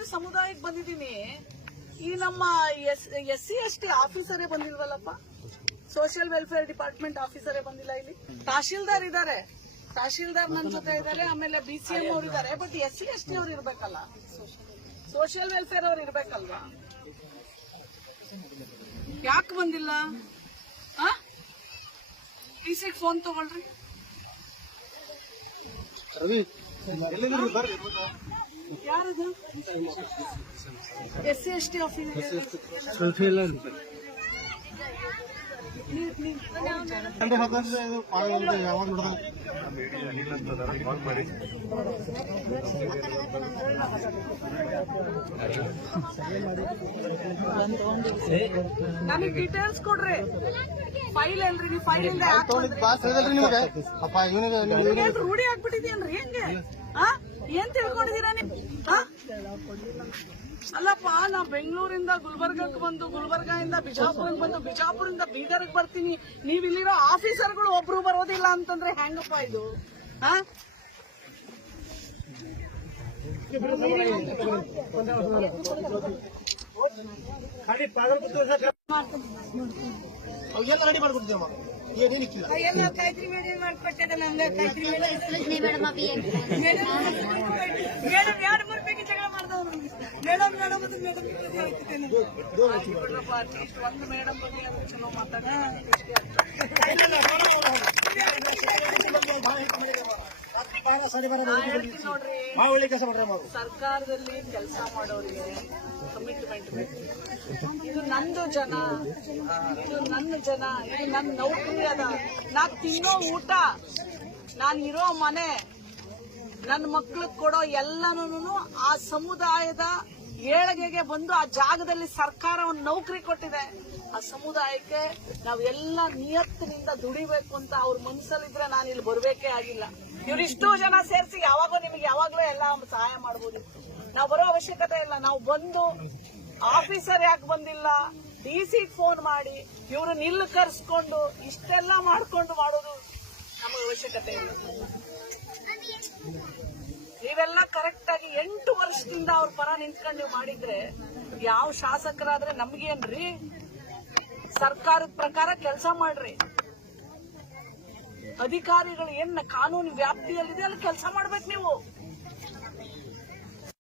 ಬೇರೆ ಸಮುದಾಯಕ್ಕೆ ಬಂದಿದ್ದೀನಿ. ಈ ನಮ್ಮ SC ST ಆಫೀಸರೇ ಬಂದಿಲ್ವಲ್ಲಪ್ಪ, ಸೋಷಿಯಲ್ ವೆಲ್ಫೇರ್ ಡಿಪಾರ್ಟ್ಮೆಂಟ್ ಆಫೀಸರೇ ಬಂದಿಲ್ಲ. ಇಲ್ಲಿ ತಹಶೀಲ್ದಾರ್ ಇದ್ದಾರೆ, ತಹಶೀಲ್ದಾರ್ ನನ್ನ ಜೊತೆ ಇದ್ದಾರೆ, ಆಮೇಲೆ BCM ಅವ್ರು ಇದ್ದಾರೆ. ಬಟ್ SC ST ಅವ್ರು ಇರ್ಬೇಕಲ್ಲ, ಸೋಷಿಯಲ್ ವೆಲ್ಫೇರ್ ಅವ್ರು ಇರ್ಬೇಕಲ್ವಾ? ಯಾಕೆ ಬಂದಿಲ್ಲ? TCಗೆ ಫೋನ್ ತಗೊಳ್ರಿ. ಯಾರದು? SC ST officer. ನನಗೆ ಡೀಟೇಲ್ಸ್ ಕೊಡ್ರಿ. ಫೈಲ್ ಅಲ್ರಿ, ನೀವು ಫೈಲ್ ರೂಢಿ ಆಗ್ಬಿಟ್ಟಿದೇನ್ರಿ? ಹೆಂಗೆ ಏನ್ ತಿಳ್ಕೊಂಡಿದೀರಾ ನೀವು? ಅಲ್ಲಪ್ಪ, ನಾ ಬೆಂಗಳೂರಿಂದ ಗುಲ್ಬರ್ಗಕ್ಕೆ ಬಂದು, ಗುಲ್ಬರ್ಗದಿಂದ ಬಿಜಾಪುರಕ್ಕೆ ಬಂದು, ಬಿಜಾಪುರದಿಂದ ಬೀದರ್ಗೆ ಬರ್ತೀನಿ. ನೀವ್ ಇಲ್ಲಿರೋ ಆಫೀಸರ್ಗಳು ಒಬ್ರು ಬರೋದಿಲ್ಲ ಅಂತಂದ್ರೆ ಹೆಂಗಪ್ಪ ಇದು? ಎಲ್ಲ ರೆಡಿ ಮಾಡ್ಕೊಡ್ತೀವಮ್ಮ. ಎಲ್ಲ ಕೈತ್ರಿ ಮೇಡಮ್ ಮಾಡ್ಕೊಟ್ಟದ ನಮ್ಗೆ. ಕೈತ್ರಿ ಮೇಡಮ್ ಎರಡು ಮೂರು ಪೈಕಿ ಜಗಳ ಮಾಡಿದವ್ರು. ಮೇಡಮ್ ಮೇಡಮ್ ಅದು ಮೇಡಮ್ ಒಂದು ಮೇಡಮ್ ಬಗ್ಗೆ ಚಲೋ ಮಾತಾಡ. ನೋಡ್ರಿ, ಸರ್ಕಾರದಲ್ಲಿ ಕೆಲಸ ಮಾಡೋರಿಗೆ ಕಮಿಟ್ಮೆಂಟ್ ಬೇಕು. ಇದು ನಂದು ಜನ, ಇದು ನನ್ನ ಜನ, ಇದು ನನ್ನ ನೌಕರಿ ಅದ. ನಾ ತಿನ್ನೋ ಊಟ, ನಾನು ಇರೋ ಮನೆ, ನನ್ನ ಮಕ್ಳಿಗೆ ಕೊಡೋ ಎಲ್ಲನೂ ಆ ಸಮುದಾಯದ ಏಳಿಗೆಗೆ ಬಂದು ಆ ಜಾಗದಲ್ಲಿ ಸರ್ಕಾರ ಒಂದು ನೌಕರಿ ಕೊಟ್ಟಿದೆ. ಆ ಸಮುದಾಯಕ್ಕೆ ನಾವೆಲ್ಲ ನಿಯತ್ತಿನಿಂದ ದುಡಿಬೇಕು ಅಂತ ಅವ್ರ ಮನಸ್ಸಲ್ಲಿದ್ರೆ ನಾನು ಇಲ್ಲಿ ಬರ್ಬೇಕೇ ಆಗಿಲ್ಲ. ಇವರಿಷ್ಟು ಜನ ಸೇರಿಸಿ ಯಾವಾಗೋ ನಿಮಗೆ ಯಾವಾಗ್ಲೂ ಎಲ್ಲ ಸಹಾಯ ಮಾಡಬಹುದು. ನಾವು ಬರೋ ಅವಶ್ಯಕತೆ ಇಲ್ಲ. ನಾವು ಬಂದು ಆಫೀಸರ್ ಯಾಕೆ ಬಂದಿಲ್ಲ, DCಗೆ ಫೋನ್ ಮಾಡಿ ಇವರು ನಿಲ್ಲು ಕರ್ಸ್ಕೊಂಡು ಇಷ್ಟೆಲ್ಲ ಮಾಡ್ಕೊಂಡು ಮಾಡೋದು ನಮಗೆ ಅವಶ್ಯಕತೆ ಇಲ್ಲ. ನೀವೆಲ್ಲ ಕರೆಕ್ಟ್ ಆಗಿ 8 ವರ್ಷದಿಂದ ಅವ್ರ ಪರ ನಿಂತ್ಕೊಂಡು ನೀವು ಮಾಡಿದ್ರೆ ಯಾವ ಶಾಸಕರಾದ್ರೆ ನಮ್ಗೇನ್ರಿ? ಸರ್ಕಾರದ ಪ್ರಕಾರ ಕೆಲಸ ಮಾಡ್ರಿ. ಅಧಿಕಾರಿಗಳು ಏನ್ ಕಾನೂನು ವ್ಯಾಪ್ತಿಯಲ್ಲಿದೆ ಅಲ್ಲಿ ಕೆಲಸ ಮಾಡ್ಬೇಕು ನೀವು.